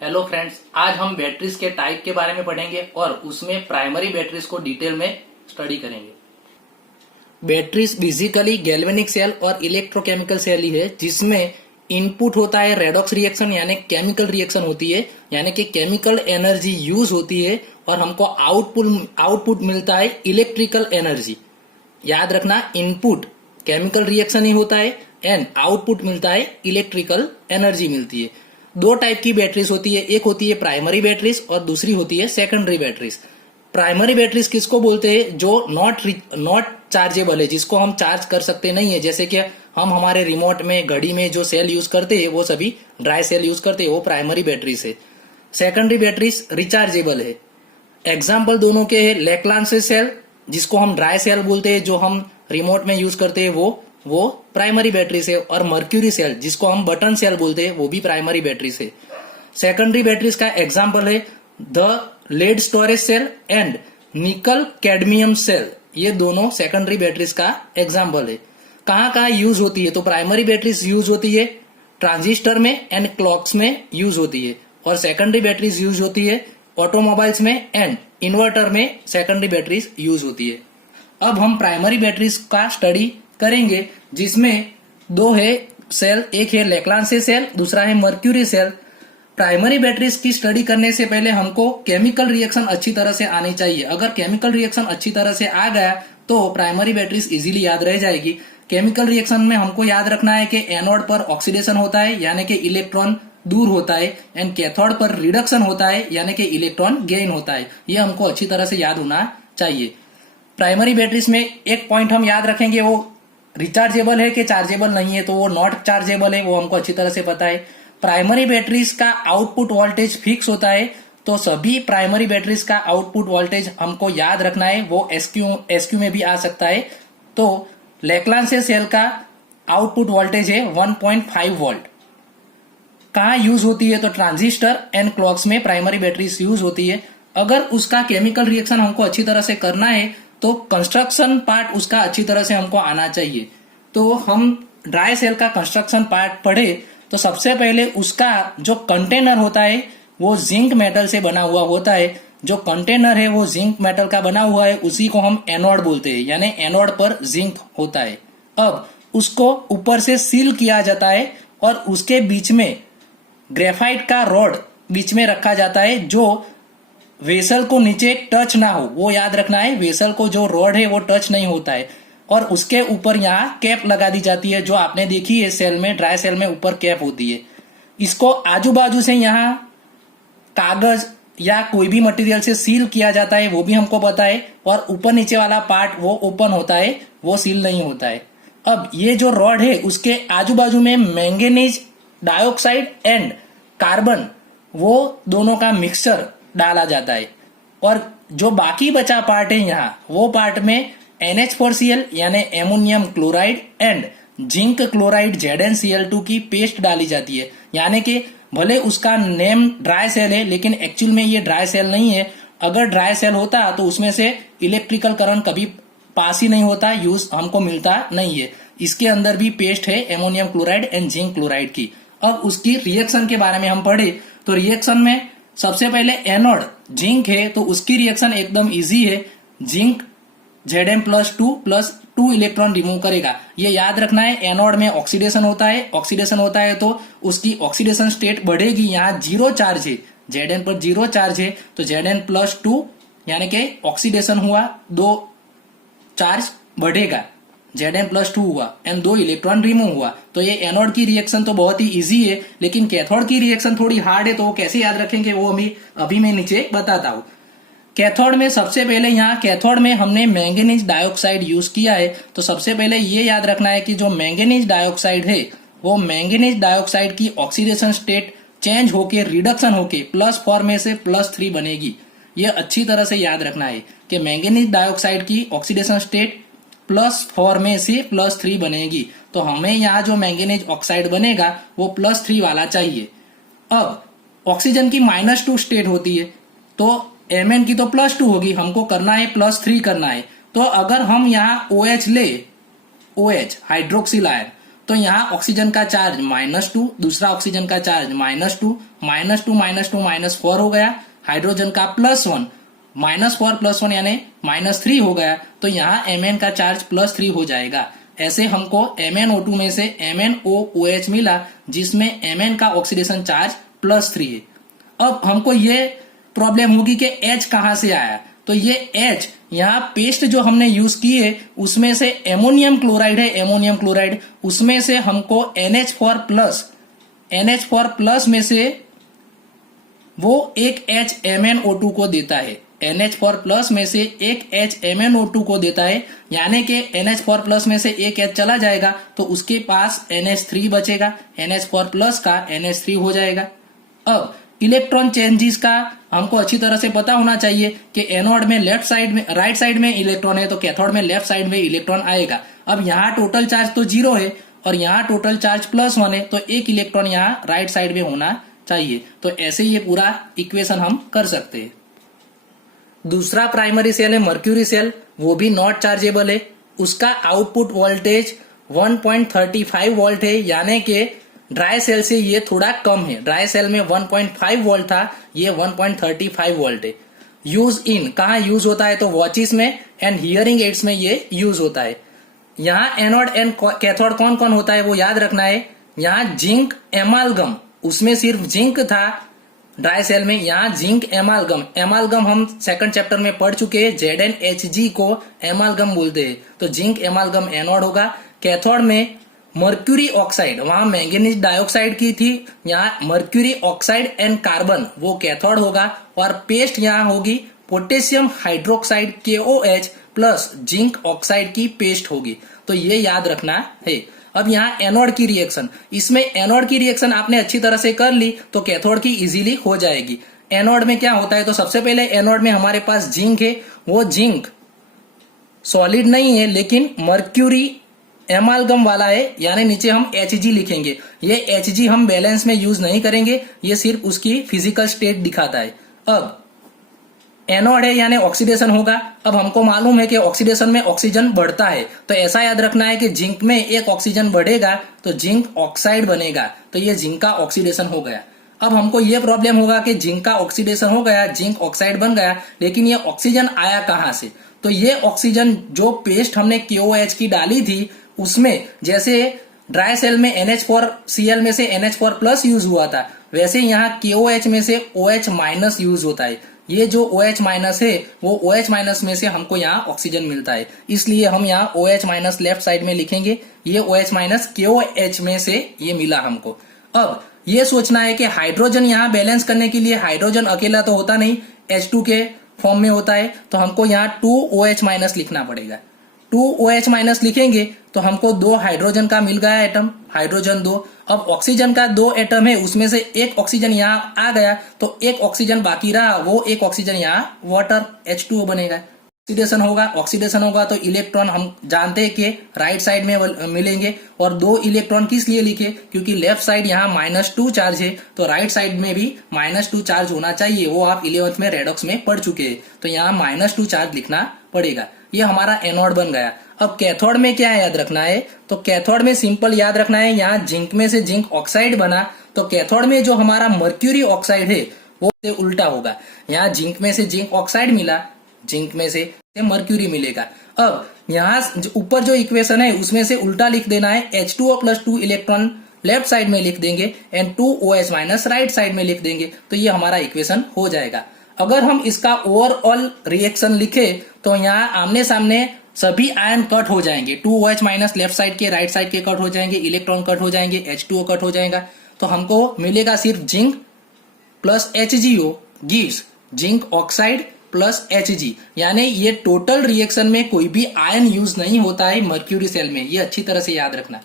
Hello friends, आज हम batteries के टाइप के बारे में पढ़ेंगे और उसमें प्राइमरी बैटरीज को डिटेल में स्टडी करेंगे। बैटरीज बेसिकली गैल्वेनिक सेल और इलेक्ट्रोकेमिकल सेल ही है, जिसमें इनपुट होता है रेडॉक्स रिएक्शन यानी केमिकल रिएक्शन होती है, यानी कि केमिकल एनर्जी यूज होती है और हमको आउटपुट मिलता है इलेक्ट्रिकल एनर्जी। याद रखना, इनपुट केमिकल रिएक्शन ही होता है एंड आउटपुट मिलता है इलेक्ट्रिकल एनर्जी मिलती है। दो टाइप की बैटरीज होती है, एक होती है प्राइमरी बैटरीज और दूसरी होती है सेकेंडरी बैटरीज। प्राइमरी बैटरीज किसको बोलते हैं? जो नॉट चार्जेबल है, जिसको हम चार्ज कर सकते नहीं है। जैसे कि हम हमारे रिमोट में, घड़ी में जो सेल यूज करते हैं वो सभी ड्राई सेल यूज करते हैं, वो प्राइमरी बैटरीज है। सेकेंडरी बैटरीज रिचार्जेबल है। एग्जाम्पल दोनों के है लेक्लांसे सेल, जिसको हम ड्राई सेल बोलते हैं, जो हम रिमोट में यूज करते हैं, वो प्राइमरी बैटरी से। और मर्क्यूरी सेल, जिसको हम बटन सेल बोलते हैं, वो भी प्राइमरी बैटरी से। सेकेंडरी बैटरीज का एग्जांपल है the lead storage cell and nickel cadmium cell. ये दोनों सेकेंडरी बैटरीज का एग्जांपल है। कहाँ कहाँ यूज होती है? तो प्राइमरी बैटरीज यूज होती है ट्रांजिस्टर में एंड क्लॉक्स में यूज होती है, और सेकेंडरी बैटरीज यूज होती है ऑटोमोबाइल्स में एंड इन्वर्टर में सेकेंडरी बैटरीज यूज होती है। अब हम प्राइमरी बैटरीज का स्टडी करेंगे, जिसमें दो है सेल, एक है लेक्लांसे सेल, दूसरा है मर्क्यूरी सेल। प्राइमरी बैटरीज की स्टडी करने से पहले हमको केमिकल रिएक्शन अच्छी तरह से आनी चाहिए। अगर केमिकल रिएक्शन अच्छी तरह से आ गया तो प्राइमरी बैटरीज इजीली याद रह जाएगी। केमिकल रिएक्शन में हमको याद रखना है कि एनोड पर ऑक्सीडेशन होता है, यानी कि इलेक्ट्रॉन दूर होता है, एंड कैथोड पर रिडक्शन होता है, यानी कि इलेक्ट्रॉन गेन होता है। ये हमको अच्छी तरह से याद होना चाहिए। प्राइमरी बैटरीज में एक पॉइंट हम याद रखेंगे, वो रिचार्जेबल है कि चार्जेबल नहीं है। तो वो नॉट चार्जेबल है, वो हमको अच्छी तरह से पता है। प्राइमरी बैटरीज का आउटपुट वोल्टेज फिक्स होता है, तो सभी प्राइमरी बैटरीज का आउटपुट वोल्टेज हमको याद रखना है। वो एसक्यू में भी आ सकता है। तो लेक्लांसे सेल का आउटपुट वोल्टेज है 1.5 वोल्ट। कहाँ यूज होती है? तो ट्रांजिस्टर एंड क्लॉक्स में प्राइमरी बैटरीज यूज होती है। अगर उसका केमिकल रिएक्शन हमको अच्छी तरह से करना है तो कंस्ट्रक्शन पार्ट उसका अच्छी तरह से हमको आना चाहिए। तो हम ड्राई सेल का कंस्ट्रक्शन पार्ट पढ़े तो सबसे पहले उसका जो कंटेनर होता है वो जिंक मेटल से बना हुआ होता है। जो कंटेनर है वो जिंक मेटल का बना हुआ है, उसी को हम एनोड बोलते हैं, यानी एनोड पर जिंक होता है। अब उसको ऊपर से सील किया जाता है और उसके बीच में ग्रेफाइट का रॉड बीच में रखा जाता है, जो वेसल को नीचे टच ना हो। वो याद रखना है, वेसल को जो रॉड है वो टच नहीं होता है। और उसके ऊपर यहाँ कैप लगा दी जाती है, जो आपने देखी है सेल में, ड्राई सेल में ऊपर कैप होती है। इसको आजू बाजू से यहाँ कागज या कोई भी मटेरियल से सील किया जाता है, वो भी हमको पता है। और ऊपर नीचे वाला पार्ट वो ओपन होता है, वो सील नहीं होता है। अब ये जो रॉड है उसके आजू बाजू में मैंगनीज डाइऑक्साइड एंड कार्बन, वो दोनों का मिक्सचर डाला जाता है। और जो बाकी बचा पार्ट है यहाँ, वो पार्ट में NH4Cl यानी ammonium chloride and zinc chloride ZnCl2 की पेस्ट डाली जाती है। यानी कि भले उसका नेम ड्राई सेल है, लेकिन एक्चुअल में ये ड्राई सेल नहीं है। अगर ड्राई सेल होता तो उसमें से इलेक्ट्रिकल करंट कभी पास ही नहीं होता, यूज हमको मिलता नहीं है। इसके अंदर भी पेस्ट है ammonium chloride and zinc chloride की। अब उसकी रिएक्शन के बारे में हम पढ़े तो रिएक्शन में सबसे पहले एनोड जिंक है, तो उसकी रिएक्शन एकदम इजी है। जिंक Zn+2 इलेक्ट्रॉन रिमूव करेगा। ये याद रखना है। एनोड में ऑक्सीडेशन होता है, तो उसकी ऑक्सीडेशन स्टेट बढ़ेगी। यहाँ 0 चार्ज है, Zn पर 0 चार्ज है, तो Zn+2 यानी कि ऑक्सीडेशन हुआ, 2 चार्ज बढ़ेगा, Zn+2 हुआ एंड 2 इलेक्ट्रॉन रिमूव हुआ। तो ये एनोड की रिएक्शन तो बहुत ही इजी है, लेकिन कैथोड की रिएक्शन थोड़ी हार्ड है। तो वो कैसे याद रखेंगे वो अभी मैं नीचे बताता हूँ। कैथोड में सबसे पहले, यहाँ कैथोड में हमने मैंगनीज डाइऑक्साइड यूज किया है। तो सबसे पहले ये याद रखना है कि जो मैंगनीज डाइऑक्साइड है, वो मैंगनीज डाइऑक्साइड की ऑक्सीडेशन स्टेट चेंज होके, रिडक्शन होके +4 में से +3 बनेगी। ये अच्छी तरह से याद रखना है कि मैंगनीज डाइऑक्साइड की ऑक्सीडेशन स्टेट +4 में से +3 बनेगी। तो हमें यहाँ जो मैंगनीज ऑक्साइड बनेगा वो +3 वाला चाहिए। अब ऑक्सीजन की -2 स्टेट होती है, तो Mn की तो +2 होगी, हमको करना है +3 करना है। तो अगर हम यहाँ OH ले, OH हाइड्रोक्सिल आयन, तो यहाँ ऑक्सीजन का चार्ज -2, दूसरा ऑक्सीजन का चार्ज -2, -2 हो गया। हाइड्रोजन का +1, -4 + 1 यानी -3 हो गया, तो यहाँ Mn का चार्ज +3 हो जाएगा। ऐसे हमको MnO2 में से MnOOH मिला, जिसमें Mn का ऑक्सीडेशन चार्ज +3 है। अब हमको ये प्रॉब्लम होगी कि H कहाँ से आया, तो ये H यहाँ पेस्ट जो हमने यूज की है उसमें से एमोनियम क्लोराइड है, एमोनियम क्लोराइड, उसमें से हमको NH4+ में से वो एक H MnO2 को देता है, NH4+ में से एक H MnO2 को देता है, यानी कि NH4+ में से एक H चला जाएगा तो उसके पास NH3 बचेगा, NH4+ का NH3 हो जाएगा। अब इलेक्ट्रॉन चेंजेस का हमको अच्छी तरह से पता होना चाहिए कि एनोड में लेफ्ट साइड में, राइट साइड में इलेक्ट्रॉन है तो कैथोड में लेफ्ट साइड में इलेक्ट्रॉन आएगा। अब यहाँ टोटल चार्ज तो 0 है और यहाँ टोटल चार्ज +1 है, तो एक इलेक्ट्रॉन यहाँ राइट साइड में होना चाहिए। तो ऐसे ये पूरा इक्वेशन हम कर सकते हैं। दूसरा प्राइमरी सेल है मर्क्यूरी सेल, वो भी नॉट चार्जेबल है। उसका आउटपुट वोल्टेज 1.35 वोल्ट है, यानी कि ड्राई सेल से ये थोड़ा कम है। ड्राई सेल में 1.5 वोल्ट था, ये 1.35 वोल्ट है। यूज इन कहाँ यूज होता है, तो वॉचेस में एंड हियरिंग एड्स में ये यूज होता है। यहाँ एनोड एंड कैथोड कौन कौन होता है वो याद रखना है। यहाँ जिंक एमालगम, उसमें सिर्फ जिंक था ड्राई सेल में, यहाँ जिंक एमालगम, एमालगम हम सेकंड चैप्टर में पढ़ चुके हैं, ZnHg को एमालगम बोलते हैं, तो जिंक एमालगम एनोड होगा। कैथोड में मर्क्यूरी ऑक्साइड, वहां मैंगनीज डाइऑक्साइड की थी, यहाँ मर्क्यूरी ऑक्साइड एंड कार्बन वो कैथोड होगा। और पेस्ट यहाँ होगी potassium hydroxide KOH plus zinc oxide की पेस्ट होगी, तो ये याद रखना है। अब यहाँ एनोड की रिएक्शन, इसमें एनोड की रिएक्शन आपने अच्छी तरह से कर ली तो कैथोड की इजीली हो जाएगी। एनोड में क्या होता है, तो सबसे पहले एनोड में हमारे पास जिंक है, वो जिंक सॉलिड नहीं है लेकिन मर्क्यूरी एमालगम वाला है, यानी नीचे हम Hg लिखेंगे। ये Hg हम बैलेंस में यूज नहीं करेंगे, ये सिर्फ उसकी फिजिकल स्टेट दिखाता है। अब एनोड है यानी ऑक्सीडेशन होगा। अब हमको मालूम है कि ऑक्सीडेशन में ऑक्सीजन बढ़ता है, तो ऐसा याद रखना है कि जिंक में एक ऑक्सीजन बढ़ेगा तो जिंक ऑक्साइड बनेगा, तो ये जिंक का ऑक्सीडेशन हो गया। अब हमको ये प्रॉब्लम होगा कि जिंक का ऑक्सीडेशन हो गया, जिंक ऑक्साइड बन गया, लेकिन ये ऑक्सीजन आया कहाँ से, तो ये ऑक्सीजन जो पेस्ट हमने KOH की डाली थी उसमें, जैसे ड्राई सेल में NH4Cl में से NH4+ यूज हुआ था, वैसे यहाँ KOH में से OH- यूज होता है। ये जो OH- है वो OH- में से हमको यहाँ ऑक्सीजन मिलता है, इसलिए हम यहाँ OH- लेफ्ट साइड में लिखेंगे। ये OH- KOH में से ये मिला हमको। अब ये सोचना है कि हाइड्रोजन यहाँ बैलेंस करने के लिए, हाइड्रोजन अकेला तो होता नहीं, H2 के फॉर्म में होता है, तो हमको यहाँ 2OH- लिखना पड़ेगा। 2OH- लिखेंगे तो हमको 2 हाइड्रोजन का मिल गया एटम, हाइड्रोजन 2। अब ऑक्सीजन का 2 एटम है, उसमें से एक ऑक्सीजन यहाँ आ गया तो एक ऑक्सीजन बाकी रहा, वो एक ऑक्सीजन यहाँ वाटर H2O बनेगा। ऑक्सीडेशन होगा तो इलेक्ट्रॉन हम जानते हैं कि राइट साइड में मिलेंगे, और 2 इलेक्ट्रॉन किस लिए लिखे, क्योंकि लेफ्ट साइड यहाँ -2 चार्ज है, तो राइट साइड में भी -2 चार्ज होना चाहिए, वो आप 11th में रेडॉक्स में पढ़ चुके हैं, तो यहाँ -2 चार्ज लिखना पड़ेगा। ये हमारा एनोड बन गया। अब कैथोड में क्या याद रखना है, तो कैथोड में सिंपल याद रखना है, यहाँ जिंक में से जिंक ऑक्साइड बना, तो कैथोड में जो हमारा मर्क्यूरी ऑक्साइड है वो उल्टा होगा। यहाँ जिंक में से जिंक ऑक्साइड मिला, जिंक में से मर्क्यूरी मिलेगा। अब यहाँ ऊपर जो इक्वेशन है उसमें से उल्टा लिख देना है, H2O + 2 इलेक्ट्रॉन लेफ्ट साइड में लिख देंगे एंड 2OH- राइट साइड में लिख देंगे, तो ये हमारा इक्वेशन हो जाएगा। अगर हम इसका ओवरऑल रिएक्शन लिखे तो यहाँ आमने सामने सभी आयन कट हो जाएंगे, 2OH- लेफ्ट साइड के, राइट साइड के कट हो जाएंगे, इलेक्ट्रॉन कट हो जाएंगे, H2O कट हो जाएगा, तो हमको मिलेगा सिर्फ zinc plus HgO gives zinc oxide plus Hg, यानी ये टोटल रिएक्शन में कोई भी आयन यूज नहीं होता है मर्क्यूरी सेल में, ये अच्छी तरह से याद रखना।